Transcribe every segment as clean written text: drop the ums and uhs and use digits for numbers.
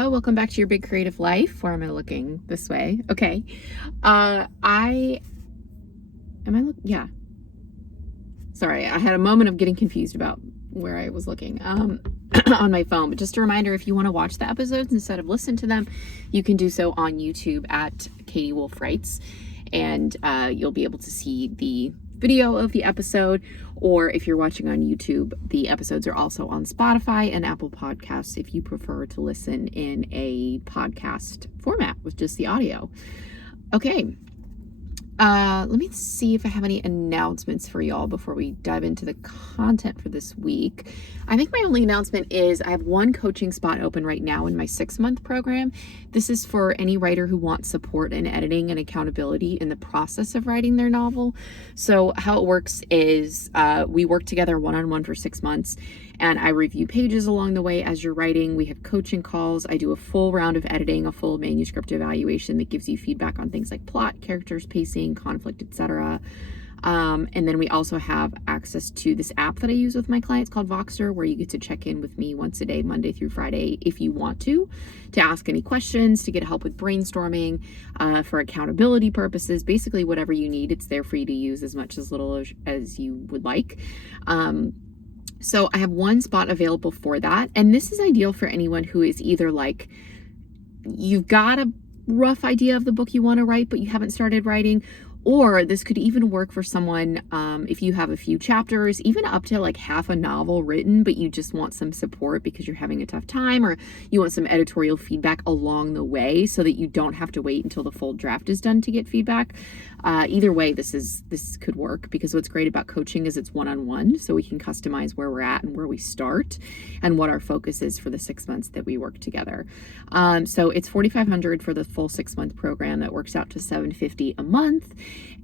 Oh, welcome back to Your Big Creative Life. Where am I looking? This way. Okay. Yeah. Sorry, I had a moment of getting confused about where I was looking on my phone. But just a reminder, if you want to watch the episodes instead of listen to them, you can do so on YouTube at Katie Wolf Writes, and you'll be able to see the video of the episode. Or if you're watching on YouTube, the episodes are also on Spotify and Apple Podcasts if you prefer to listen in a podcast format with just the audio. Okay. Let me see if I have any announcements for y'all before we dive into the content for this week. I think my only announcement is I have one coaching spot open right now in my 6-month program. This is for any writer who wants support in editing and accountability in the process of writing their novel. So how it works is we work together one-on-one for 6 months, and I review pages along the way as you're writing. We have coaching calls. I do a full round of editing, a full manuscript evaluation that gives you feedback on things like plot, characters, pacing, conflict, etc. And then we also have access to this app that I use with my clients called Voxer, where you get to check in with me once a day, Monday through Friday, if you want to ask any questions, to get help with brainstorming, for accountability purposes, basically whatever you need. It's there for you to use as much as little as you would like. So I have one spot available for that. And this is ideal for anyone who is either like, you've got a rough idea of the book you want to write, but you haven't started writing. Or this could even work for someone if you have a few chapters, even up to like half a novel written, but you just want some support because you're having a tough time, or you want some editorial feedback along the way so that you don't have to wait until the full draft is done to get feedback. Either way, this could work, because what's great about coaching is it's one-on-one, so we can customize where we're at and where we start and what our focus is for the 6 months that we work together. So it's $4,500 for the full 6-month program. That works out to $750 a month.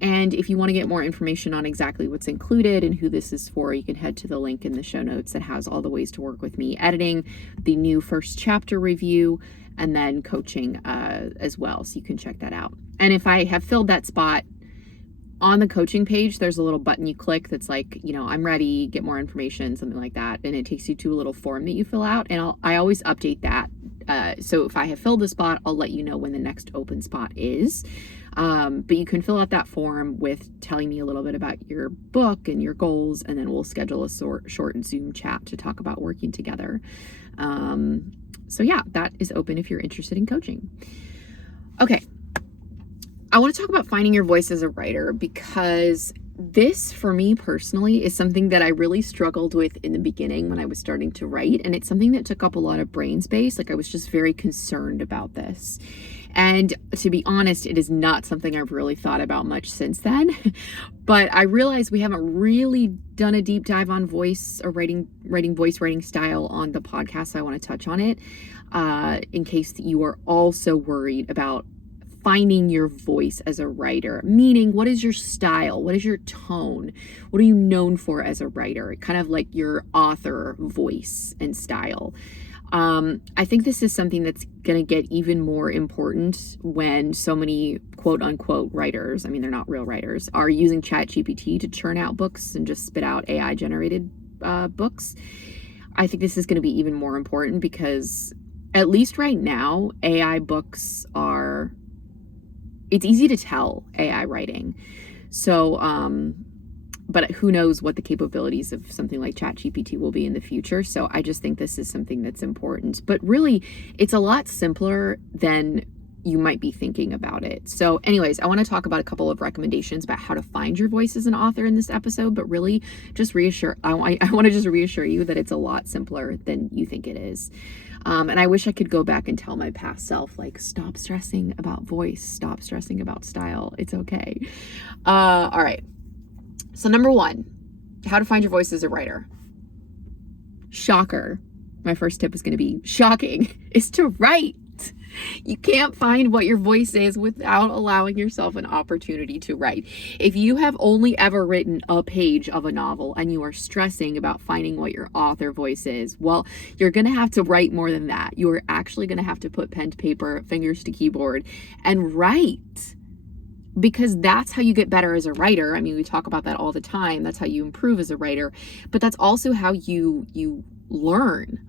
And if you want to get more information on exactly what's included and who this is for, you can head to the link in the show notes that has all the ways to work with me editing, the new first chapter review, and then coaching as well. So you can check that out. And if I have filled that spot, on the coaching page, there's a little button you click that's like, I'm ready, get more information, something like that. And it takes you to a little form that you fill out. And I always update that. So if I have filled a spot, I'll let you know when the next open spot is. But you can fill out that form with telling me a little bit about your book and your goals, and then we'll schedule a short Zoom chat to talk about working together. So yeah, that is open if you're interested in coaching. Okay. I want to talk about finding your voice as a writer, because this, for me personally, is something that I really struggled with in the beginning when I was starting to write. And it's something that took up a lot of brain space. Like, I was just very concerned about this. And to be honest, it is not something I've really thought about much since then. But I realize we haven't really done a deep dive on voice or writing style on the podcast. So I want to touch on it in case you are also worried about finding your voice as a writer, meaning what is your style? What is your tone? What are you known for as a writer? Kind of like your author voice and style. I think this is something that's going to get even more important when so many quote unquote writers, I mean, they're not real writers, are using ChatGPT to churn out books and just spit out AI generated books. I think this is going to be even more important because, at least right now, AI books it's easy to tell AI writing. So, but who knows what the capabilities of something like ChatGPT will be in the future. So I just think this is something that's important. But really, it's a lot simpler than you might be thinking about it. So anyways, I want to talk about a couple of recommendations about how to find your voice as an author in this episode, but really just I want to just reassure you that it's a lot simpler than you think it is. And I wish I could go back and tell my past self, like, stop stressing about voice, stop stressing about style. It's okay. All right. So number 1, how to find your voice as a writer. Shocker. My first tip is going to be shocking, is to write. You can't find what your voice is without allowing yourself an opportunity to write. If you have only ever written a page of a novel and you are stressing about finding what your author voice is, well, you're going to have to write more than that. You are actually going to have to put pen to paper, fingers to keyboard, and write. Because that's how you get better as a writer. I mean, we talk about that all the time. That's how you improve as a writer. But that's also how you learn.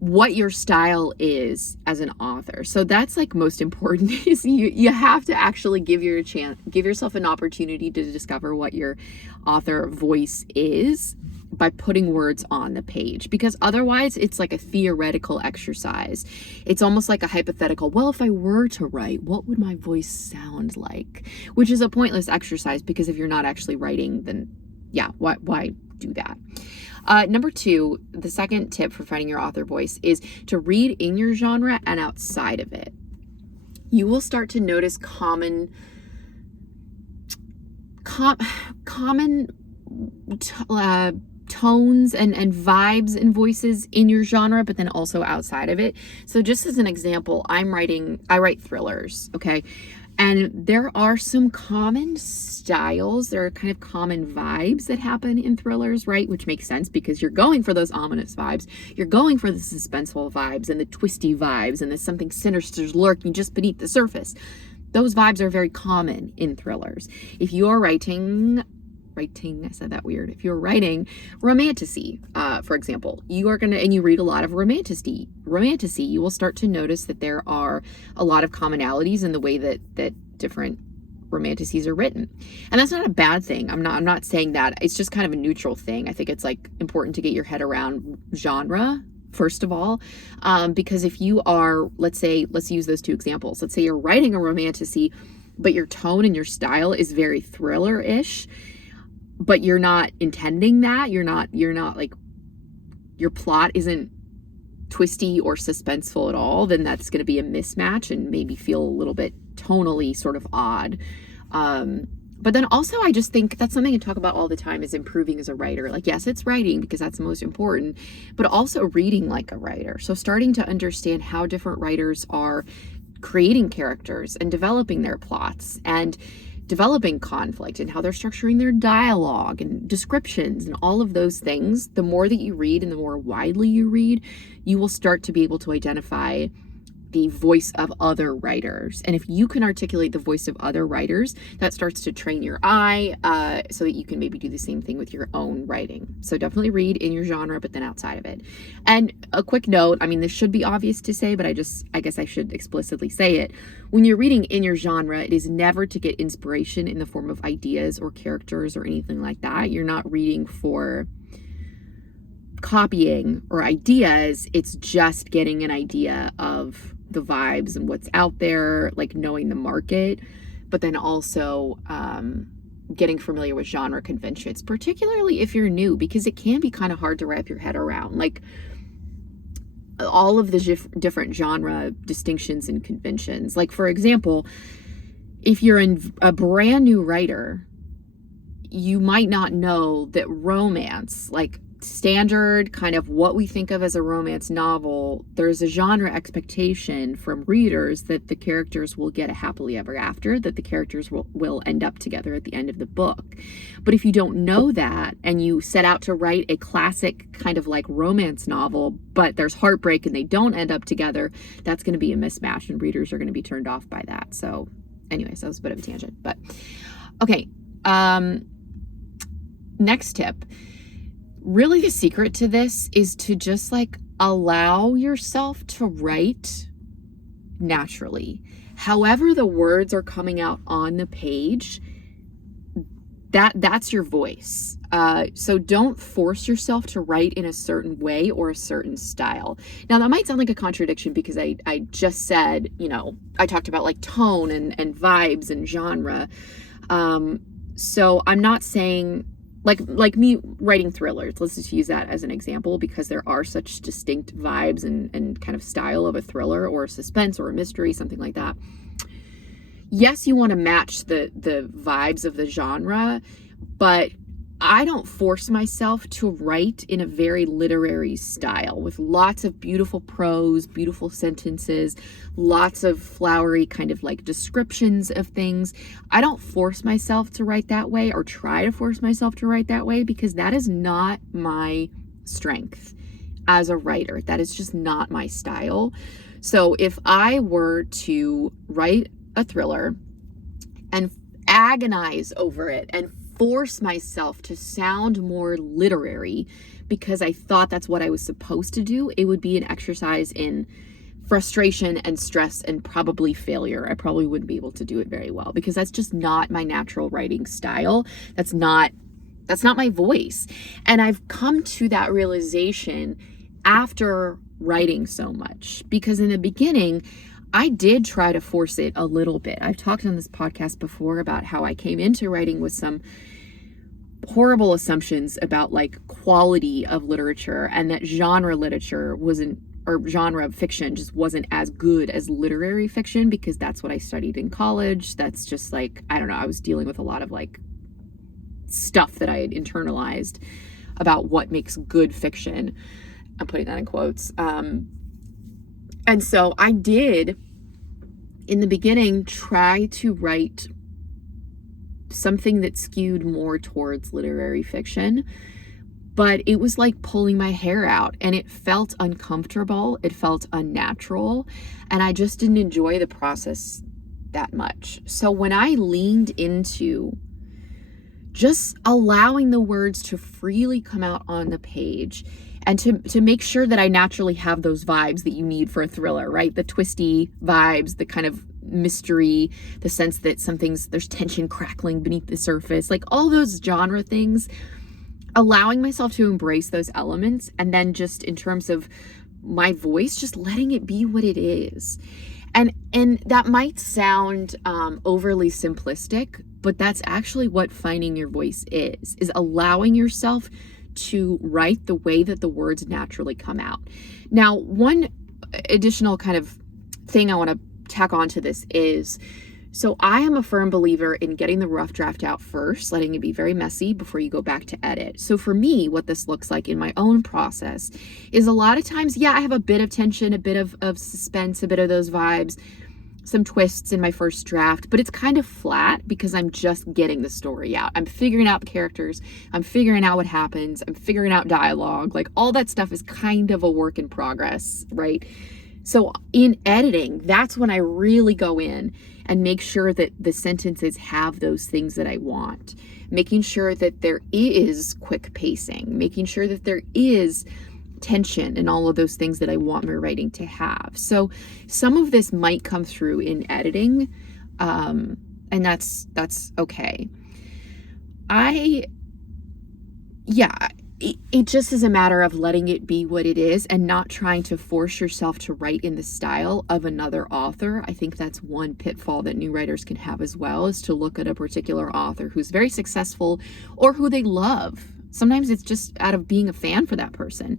what your style is as an author. So that's like most important is you have to actually give yourself an opportunity to discover what your author voice is by putting words on the page, because otherwise it's like a theoretical exercise. It's almost like a hypothetical, well, if I were to write, what would my voice sound like? Which is a pointless exercise, because if you're not actually writing, then yeah, why do that? Number 2, the second tip for finding your author voice is to read in your genre and outside of it. You will start to notice common tones and vibes and voices in your genre, but then also outside of it. So just as an example, I write thrillers, okay? And there are some common styles, there are kind of common vibes that happen in thrillers, right? Which makes sense, because you're going for those ominous vibes. You're going for the suspenseful vibes and the twisty vibes, and there's something sinister's lurking just beneath the surface. Those vibes are very common in thrillers. If you are writing, I said that weird. If you're writing romantasy, for example, and you read a lot of romantasy, you will start to notice that there are a lot of commonalities in the way that different romantasies are written. And that's not a bad thing. I'm not saying that. It's just kind of a neutral thing. I think it's like important to get your head around genre, first of all, because if you are, let's use those 2 examples. Let's say you're writing a romantasy, but your tone and your style is very thriller-ish, but you're not intending that. You're not like, your plot isn't twisty or suspenseful at all, then that's going to be a mismatch and maybe feel a little bit tonally sort of odd. But then also, I just think that's something I talk about all the time, is improving as a writer. Like, yes, it's writing because that's the most important, but also reading like a writer. So starting to understand how different writers are creating characters and developing their plots and developing conflict and how they're structuring their dialogue and descriptions and all of those things. The more that you read and the more widely you read, you will start to be able to identify the voice of other writers. And if you can articulate the voice of other writers, that starts to train your eye so that you can maybe do the same thing with your own writing. So definitely read in your genre, but then outside of it. And a quick note, I mean, this should be obvious to say, but I guess I should explicitly say it. When you're reading in your genre, it is never to get inspiration in the form of ideas or characters or anything like that. You're not reading for copying or ideas. It's just getting an idea of the vibes and what's out there, like knowing the market, but then also getting familiar with genre conventions, particularly if you're new, because it can be kind of hard to wrap your head around, like all of the different genre distinctions and conventions. Like, for example, if you're a brand new writer, you might not know that romance, like standard kind of what we think of as a romance novel, there's a genre expectation from readers that the characters will get a happily ever after, that the characters will end up together at the end of the book. But if you don't know that and you set out to write a classic kind of like romance novel, but there's heartbreak and they don't end up together, that's going to be a mismatch and readers are going to be turned off by that. So anyways, that was a bit of a tangent, but okay. Next tip. Really, the secret to this is to just like allow yourself to write naturally. However the words are coming out on the page, that's your voice. So don't force yourself to write in a certain way or a certain style. Now that might sound like a contradiction, because I just said, I talked about like tone and vibes and genre. So I'm not saying like me writing thrillers, let's just use that as an example, because there are such distinct vibes and kind of style of a thriller or a suspense or a mystery, something like that. Yes, you want to match the vibes of the genre, but I don't force myself to write in a very literary style with lots of beautiful prose, beautiful sentences, lots of flowery kind of like descriptions of things. I don't force myself to write that way or try to force myself to write that way, because that is not my strength as a writer. That is just not my style. So if I were to write a thriller and agonize over it and force myself to sound more literary because I thought that's what I was supposed to do, it would be an exercise in frustration and stress and probably failure. I probably wouldn't be able to do it very well because that's just not my natural writing style. That's not my voice. And I've come to that realization after writing so much, because in the beginning, I did try to force it a little bit. I've talked on this podcast before about how I came into writing with some horrible assumptions about like quality of literature, and that genre literature wasn't, or genre of fiction just wasn't as good as literary fiction because that's what I studied in college. That's just like, I don't know, I was dealing with a lot of like stuff that I had internalized about what makes good fiction. I'm putting that in quotes. And so I did, in the beginning, try to write something that skewed more towards literary fiction, but it was like pulling my hair out, and it felt uncomfortable. It felt unnatural, and I just didn't enjoy the process that much. So when I leaned into just allowing the words to freely come out on the page, and to make sure that I naturally have those vibes that you need for a thriller, right? The twisty vibes, the kind of mystery, the sense that there's tension crackling beneath the surface, like all those genre things, allowing myself to embrace those elements. And then just in terms of my voice, just letting it be what it is. And that might sound overly simplistic, but that's actually what finding your voice is allowing yourself to write the way that the words naturally come out. Now, one additional kind of thing I want to tack onto this is, so I am a firm believer in getting the rough draft out first, letting it be very messy before you go back to edit. So for me, what this looks like in my own process is a lot of times, yeah, I have a bit of tension, a bit of suspense, a bit of those vibes, some twists in my first draft, but it's kind of flat because I'm just getting the story out. I'm figuring out the characters. I'm figuring out what happens. I'm figuring out dialogue. Like all that stuff is kind of a work in progress, right? So in editing, that's when I really go in and make sure that the sentences have those things that I want, making sure that there is quick pacing, making sure that there is tension and all of those things that I want my writing to have. So some of this might come through in editing, and that's okay. It just is a matter of letting it be what it is and not trying to force yourself to write in the style of another author. I think that's one pitfall that new writers can have as well, is to look at a particular author who's very successful or who they love. Sometimes it's just out of being a fan for that person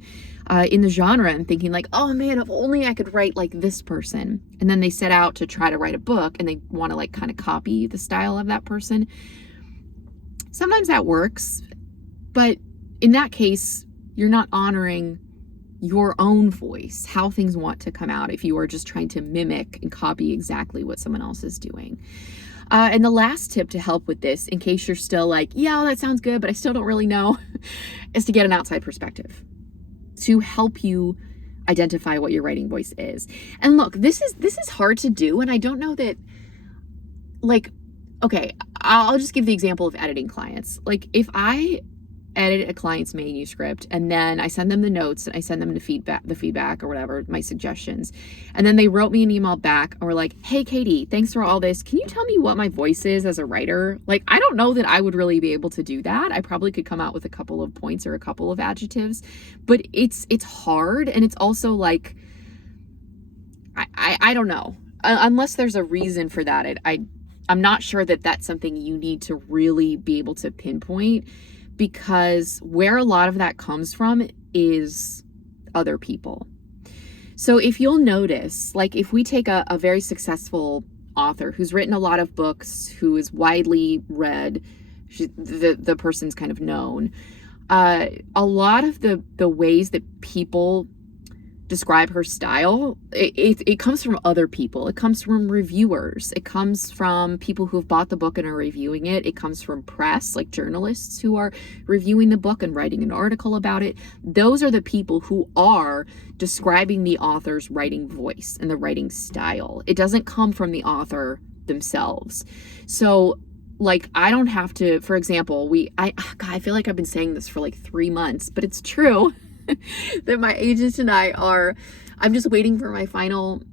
in the genre and thinking like, oh man, if only I could write like this person. And then they set out to try to write a book and they want to like kind of copy the style of that person. Sometimes that works, but in that case, you're not honoring your own voice, how things want to come out, if you are just trying to mimic and copy exactly what someone else is doing. And the last tip to help with this, in case you're still like, yeah, that sounds good, but I still don't really know, is to get an outside perspective to help you identify what your writing voice is. And look, this is hard to do. And I don't know that, like, okay, I'll just give the example of editing clients. Like if I edit a client's manuscript and then I send them the notes and I send them the feedback or whatever, my suggestions, and then they wrote me an email back and were like, hey Katie, thanks for all this, can you tell me what my voice is as a writer? Like, I don't know that I would really be able to do that. I probably could come out with a couple of points or a couple of adjectives, but it's hard. And it's also like, I don't know, unless there's a reason for that. I'm not sure that that's something you need to really be able to pinpoint, because where a lot of that comes from is other people. So if you'll notice, like if we take a very successful author who's written a lot of books, who is widely read, the person's kind of known, a lot of the ways that people describe her style, it comes from other people. It comes from reviewers. It comes from people who've bought the book and are reviewing it. It comes from press, like journalists who are reviewing the book and writing an article about it. Those are the people who are describing the author's writing voice and the writing style. It doesn't come from the author themselves. So like, I don't have to, for example, God, I feel like I've been saying this for like 3 months, but it's true that my agent and I'm just waiting for my final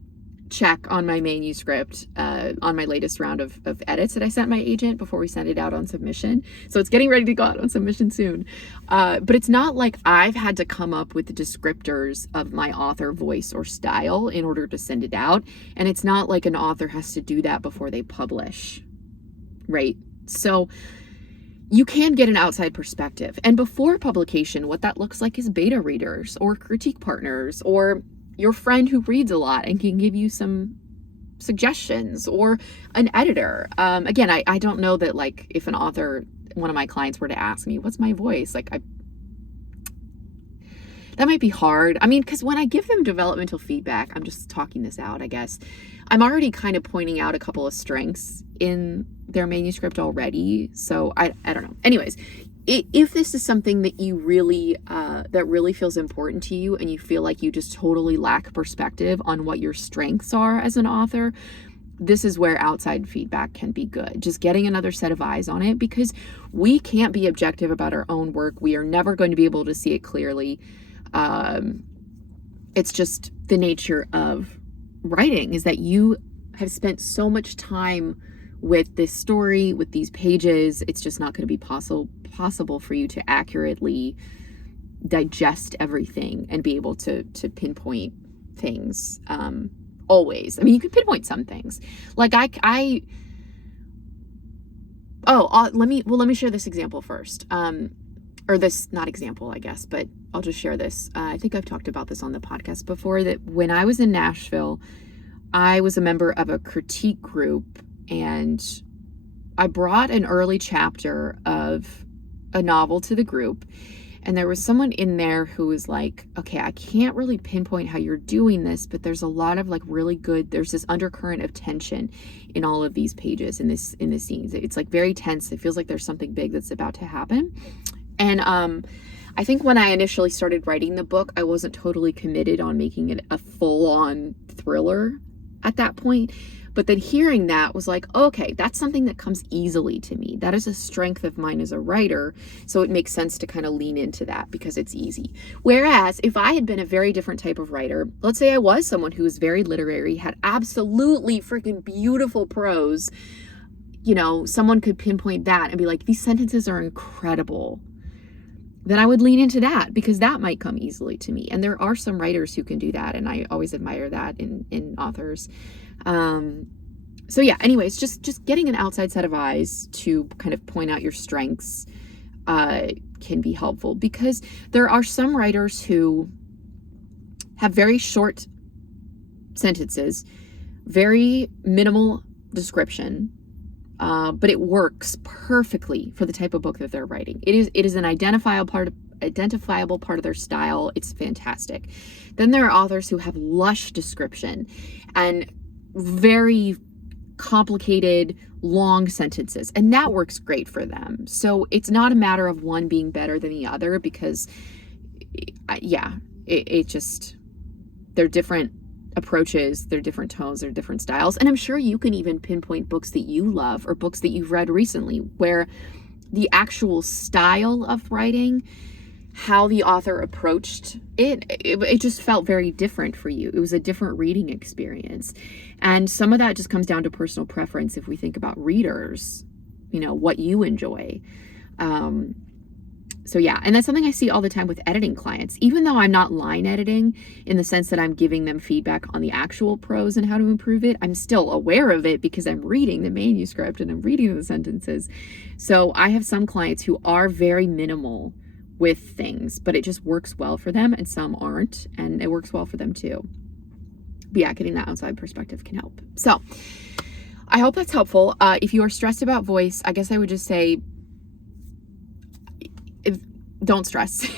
check on my manuscript, on my latest round of edits that I sent my agent before we send it out on submission. So it's getting ready to go out on submission soon. But it's not like I've had to come up with the descriptors of my author voice or style in order to send it out. And it's not like an author has to do that before they publish, right? So you can get an outside perspective. And before publication, what that looks like is beta readers or critique partners or your friend who reads a lot and can give you some suggestions, or an editor. Again, I don't know that, like, if an author, one of my clients, were to ask me, what's my voice? Like, that might be hard. I mean, because when I give them developmental feedback, I'm just talking this out, I guess, I'm already kind of pointing out a couple of strengths in their manuscript already. So I don't know. Anyways, if this is something that you really, that really feels important to you, and you feel like you just totally lack perspective on what your strengths are as an author, this is where outside feedback can be good. Just getting another set of eyes on it, because we can't be objective about our own work. We are never going to be able to see it clearly. It's just the nature of writing, is that you have spent so much time with this story, with these pages. It's just not going to be possible for you to accurately digest everything and be able to pinpoint things always. I mean, you can pinpoint some things. Like let me share this example first. Or this, not example, I guess, but I'll just share this. I think I've talked about this on the podcast before, that when I was in Nashville, I was a member of a critique group, and I brought an early chapter of a novel to the group. And there was someone in there who was like, okay, I can't really pinpoint how you're doing this, but there's a lot of, like, really good, there's this undercurrent of tension in all of these pages, in this scenes. It's like very tense. It feels like there's something big that's about to happen. And I think when I initially started writing the book, I wasn't totally committed on making it a full-on thriller at that point. But then hearing that was like, okay, that's something that comes easily to me. That is a strength of mine as a writer. So it makes sense to kind of lean into that because it's easy. Whereas if I had been a very different type of writer, let's say I was someone who was very literary, had absolutely freaking beautiful prose, you know, someone could pinpoint that and be like, these sentences are incredible, then I would lean into that, because that might come easily to me. And there are some writers who can do that, and I always admire that in authors. So yeah, anyways, just getting an outside set of eyes to kind of point out your strengths can be helpful, because there are some writers who have very short sentences, very minimal description, but it works perfectly for the type of book that they're writing. It is an identifiable part of their style. It's fantastic. Then there are authors who have lush description and very complicated, long sentences, and that works great for them. So it's not a matter of one being better than the other, because it just, they're different approaches, they're different tones, they're different styles. And I'm sure you can even pinpoint books that you love or books that you've read recently where the actual style of writing, how the author approached it just felt very different for you. It was a different reading experience. And some of that just comes down to personal preference. If we think about readers, you know, what you enjoy. So yeah, and that's something I see all the time with editing clients. Even though I'm not line editing in the sense that I'm giving them feedback on the actual prose and how to improve it, I'm still aware of it because I'm reading the manuscript and I'm reading the sentences. So I have some clients who are very minimal with things, but it just works well for them, and some aren't, and it works well for them too. But yeah, getting that outside perspective can help. So I hope that's helpful. If you are stressed about voice, I guess I would just say, don't stress.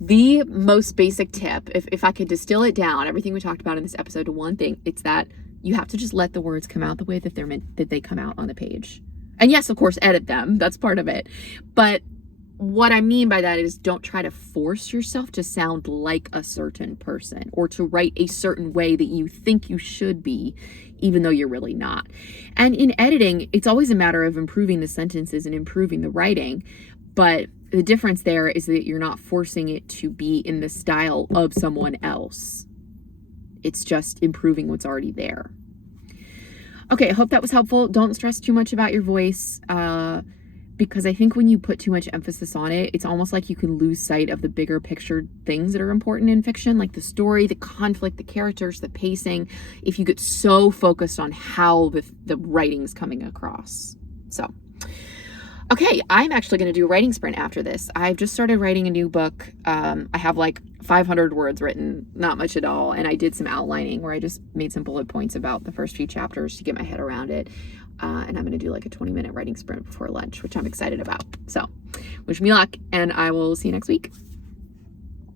The most basic tip, if I could distill it down, everything we talked about in this episode, to one thing, it's that you have to just let the words come out the way that they're meant, that they come out on the page. And yes, of course, edit them. That's part of it. But what I mean by that is don't try to force yourself to sound like a certain person or to write a certain way that you think you should be, even though you're really not. And in editing, it's always a matter of improving the sentences and improving the writing. But the difference there is that you're not forcing it to be in the style of someone else. It's just improving what's already there. Okay, I hope that was helpful. Don't stress too much about your voice. Because I think when you put too much emphasis on it, it's almost like you can lose sight of the bigger picture things that are important in fiction, like the story, the conflict, the characters, the pacing, if you get so focused on how the writing's coming across. So, okay, I'm actually going to do a writing sprint after this. I've just started writing a new book. I have like 500 words written, not much at all, and I did some outlining where I just made some bullet points about the first few chapters to get my head around it. And I'm going to do like a 20-minute writing sprint before lunch, which I'm excited about. So wish me luck, and I will see you next week.